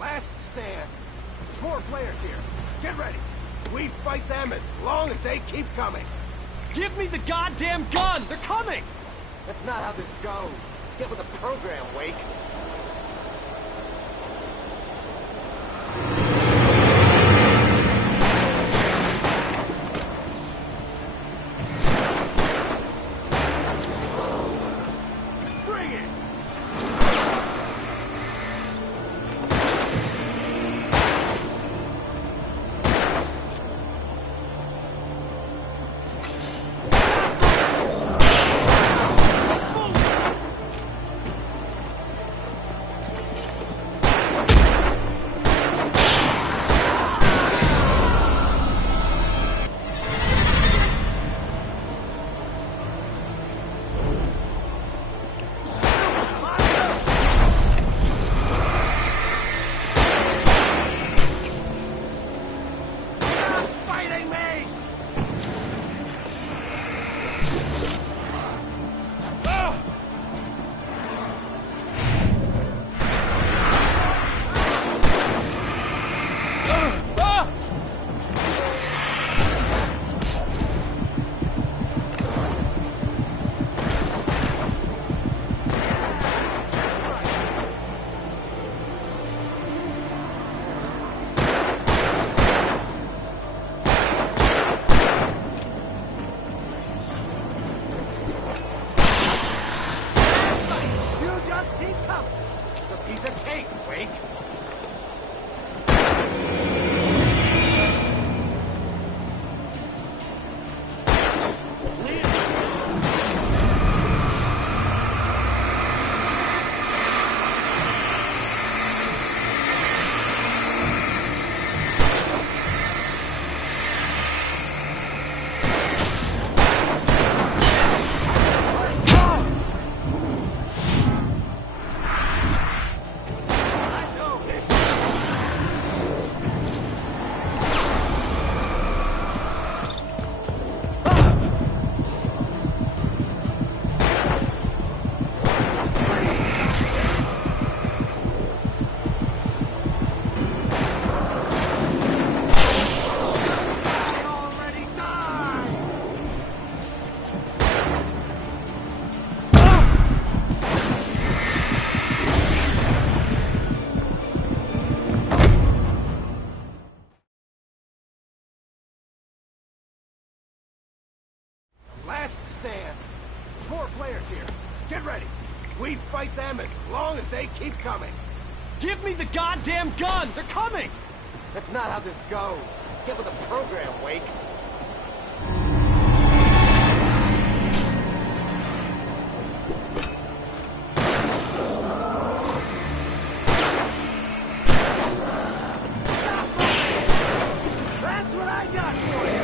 Last stand. There's more players here. Get ready. We fight them as long as they keep coming. Give me the goddamn gun! They're coming! That's not how this goes. Get with the program, Wake. Bring it! players here. Get ready. We fight them as long as they keep coming. Give me the goddamn gun! They're coming! That's not how this goes. Get with the program, Wake. That's what I got for you!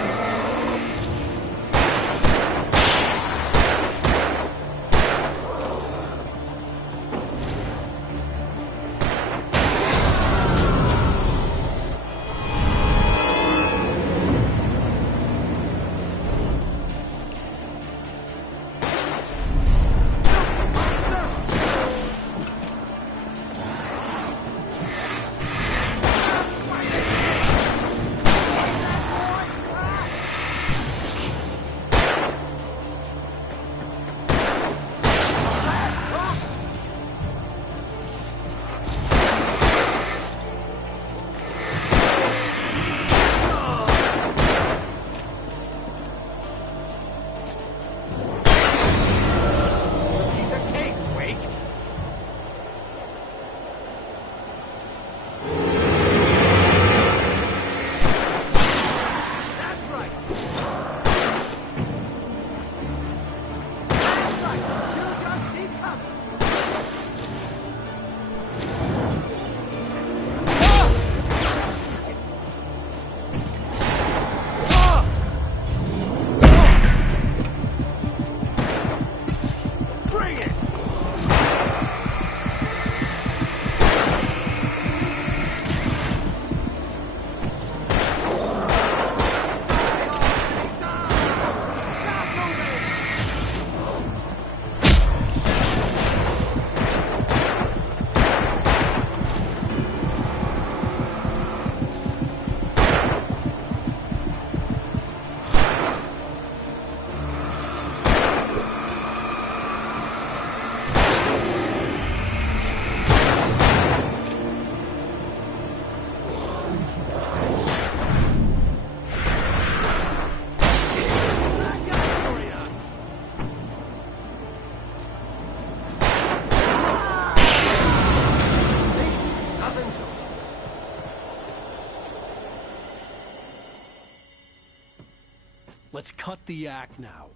Let's cut the act now.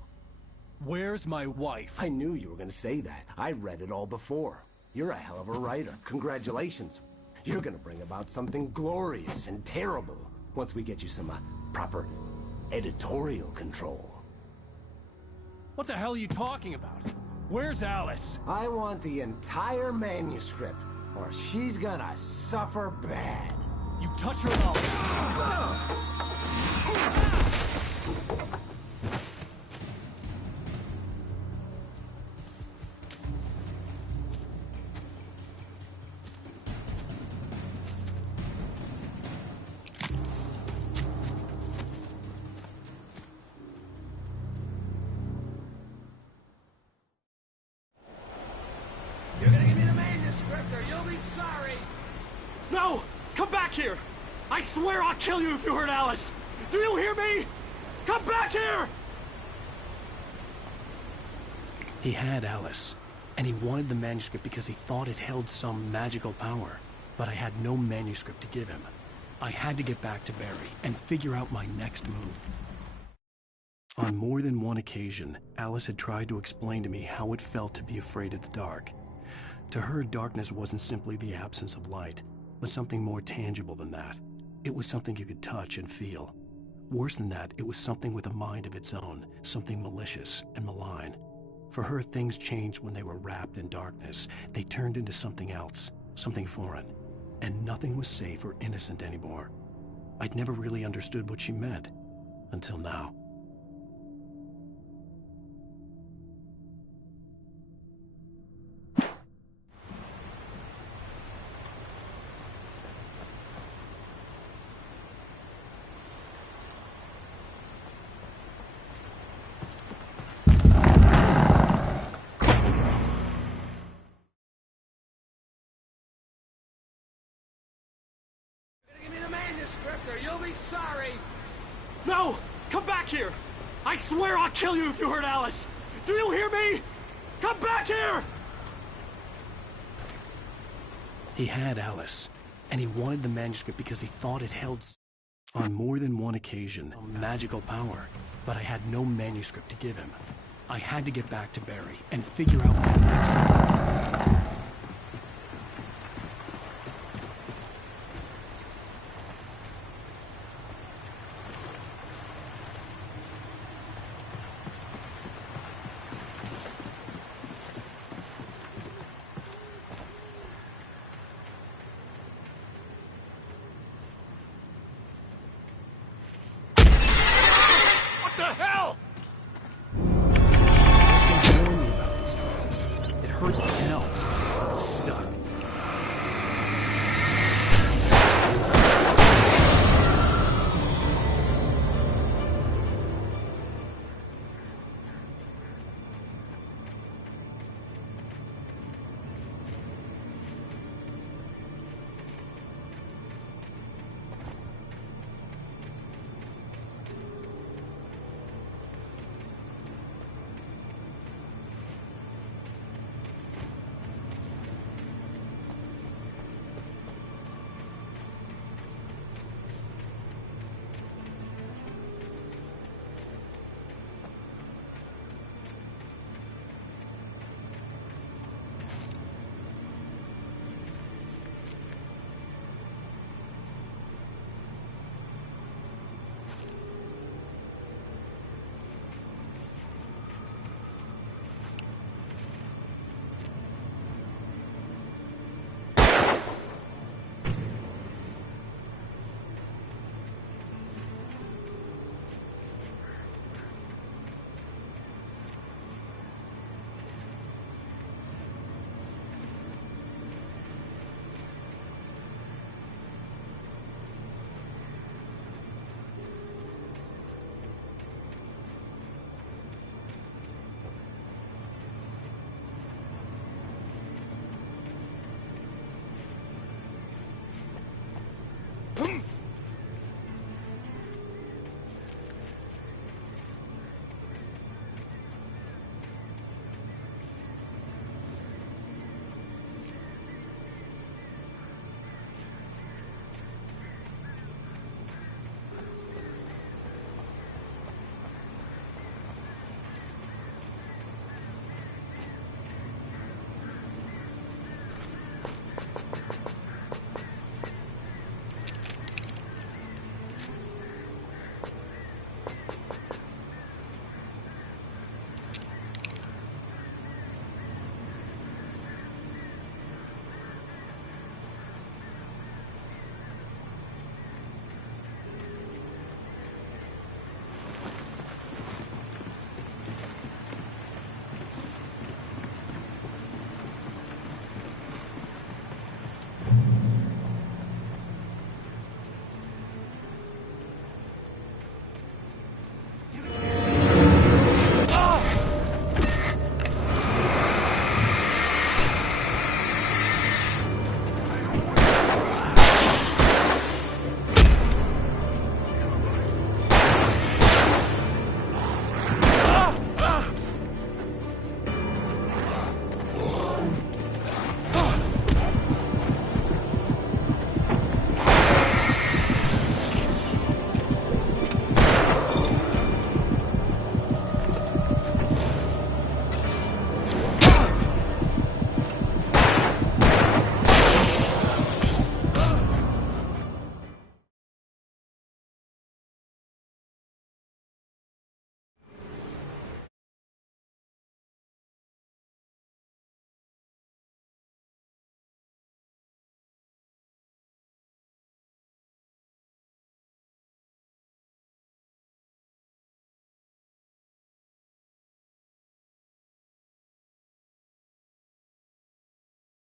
Where's my wife? I knew you were gonna say that. I read it all before. You're a hell of a writer. Congratulations. You're gonna bring about something glorious and terrible once we get you some proper editorial control. What the hell are you talking about? Where's Alice? I want the entire manuscript, or she's gonna suffer bad. You touch her and I'll... You're gonna give me the manuscript or you'll be sorry! No! Come back here! I swear I'll kill you if you hurt Alice! Do you hear me? Come back here! He had Alice, and he wanted the manuscript because he thought it held some magical power. But I had no manuscript to give him. I had to get back to Barry and figure out my next move. On more than one occasion, Alice had tried to explain to me how it felt to be afraid of the dark. To her, darkness wasn't simply the absence of light, but something more tangible than that. It was something you could touch and feel. Worse than that, it was something with a mind of its own, something malicious and malign. For her, things changed when they were wrapped in darkness. They turned into something else, something foreign, and nothing was safe or innocent anymore. I'd never really understood what she meant, until now. Or you'll be sorry! No! Come back here! I swear I'll kill you if you hurt Alice! Do you hear me? Come back here! He had Alice, and he wanted the manuscript because he thought it held, on more than one occasion, magical power. But I had no manuscript to give him. I had to get back to Barry and figure out my next move.